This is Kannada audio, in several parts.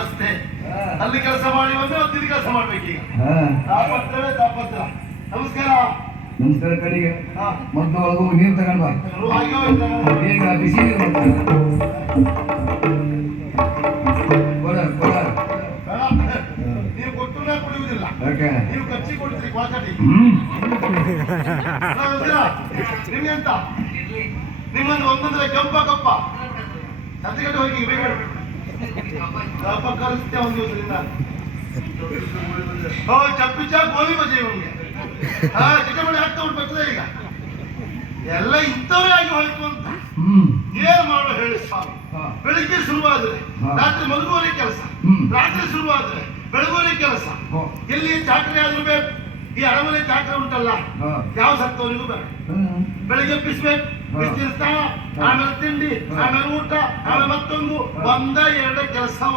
ಅವಸ್ಥೆ. ಅಲ್ಲಿ ಕೆಲಸ ಮಾಡಿ ಬಂದು ಇಲ್ಲಿ ಕೆಲಸ ಮಾಡ್ಬೇಕೀಗ. ತಾಪತ್ರವೇ ತಾಪತ್ರ. ನಮಸ್ಕಾರ. ನಮಸ್ಕಾರ ಕಡೆಗೆ ಮತ್ತು ಒಳಗೂ ನೀರು ತಗೊಂಡ್ ಬಾ. ಈಗ ಬಿಸಿ ನೀವು ಕೊಟ್ಟು ಕುಡಿಯುವುದಿಲ್ಲ, ನೀವು ಕಚ್ಚಿ ಕೊಡ್ತೀರಿ ಕ್ವಾಕಟಿ. ನಿಮ್ಗೆ ಅಂತ ನಿಮ್ಮನ್ನು ಒಂದೊಂದ್ರೆ ಕೆಂಪ ಕಪ್ಪ ಸತ್ತಿಗಟ್ಟು ಹೋಗಿ ಬೇಗ ಕಪ್ಪ ಕಲಿಸ್ತೇ ಒಂದು ದಿವಸದಿಂದ. ಚಪ್ಪಿಚ್ಚ ಗೋಲಿ ಬಜೆ ಇವನಿಗೆ ಚಿಕ್ಕಮಣಿ ಹಾಕ್ತಾ ಉಂಟು ಈಗ ಎಲ್ಲ ಇಂಥವೇ ಆಗಿ ಹೋಯ್ತು ಅಂತ. ಏನ್ ಮಾಡೋ ಹೇಳಿ ಸ್ವಾಮಿ. ಬೆಳಿಗ್ಗೆ ಶುರುವಾದ್ರೆ ರಾತ್ರಿ ಮಲಗುವವರೆಗೆ ಕೆಲಸ, ರಾತ್ರಿ ಶುರುವಾದ್ರೆ ಬೆಳಗುವವರೆಗೆ ಕೆಲಸ. ಎಲ್ಲಿ ಚಾಕರಿ ಆದ್ರೂ ಬೇಕು. ಈ ಅರಮನೆ ಚಾಕರಿ ಉಂಟಲ್ಲ, ಯಾವ ಸತ್ತವರಿಗೂ ಬೇಡ. ಬೆಳಿಗ್ಗೆ ಬಿಸ್ಬೇಕು, ಬಿಸಿಲು ಸ್ನಾನ, ಆಮೇಲೆ ತಿಂಡಿ, ಆಮೇಲೆ ಊಟ, ಆಮೇಲೆ ಮತ್ತೊಂದು ಒಂದ ಎರಡ ಕೆಲಸವ.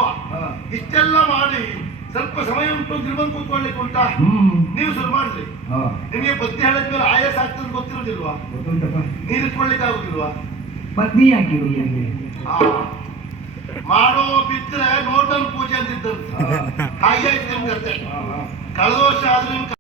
ಇಷ್ಟೆಲ್ಲ ಮಾಡಿ ಸ್ವಲ್ಪ ಸಮಯ ಉಂಟು ನಿರ್ಬಂಧ ಕೂತ್ಕೊಳ್ಳಿಕ್ಕೆ ಉಂಟಾ? ನೀವು ಶುರು ಮಾಡ್ರಿ. ನಿಮಗೆ ಬುದ್ಧಿ ಹೇಳಿದ್ಮೇಲೆ ಆಯಾಸ ಆಗ್ತದೆ ಗೊತ್ತಿರೋದಿಲ್ವಾ? ನೀರು ಇಟ್ಕೊಳ್ಳಿಕ್ಕೆ ಆಗುದಿಲ್ವಾ? ಪತ್ನಿ ಹಾಕಿರು ಮಾಡೋ ಬಿದ್ರೆ ನೋಟಲ್ ಪೂಜೆ ಅಂತಿದ್ದಂತೆ. ಹಾಗೆ ಕತೆ ಕಳೆದ ವರ್ಷ ಆದ್ರೂ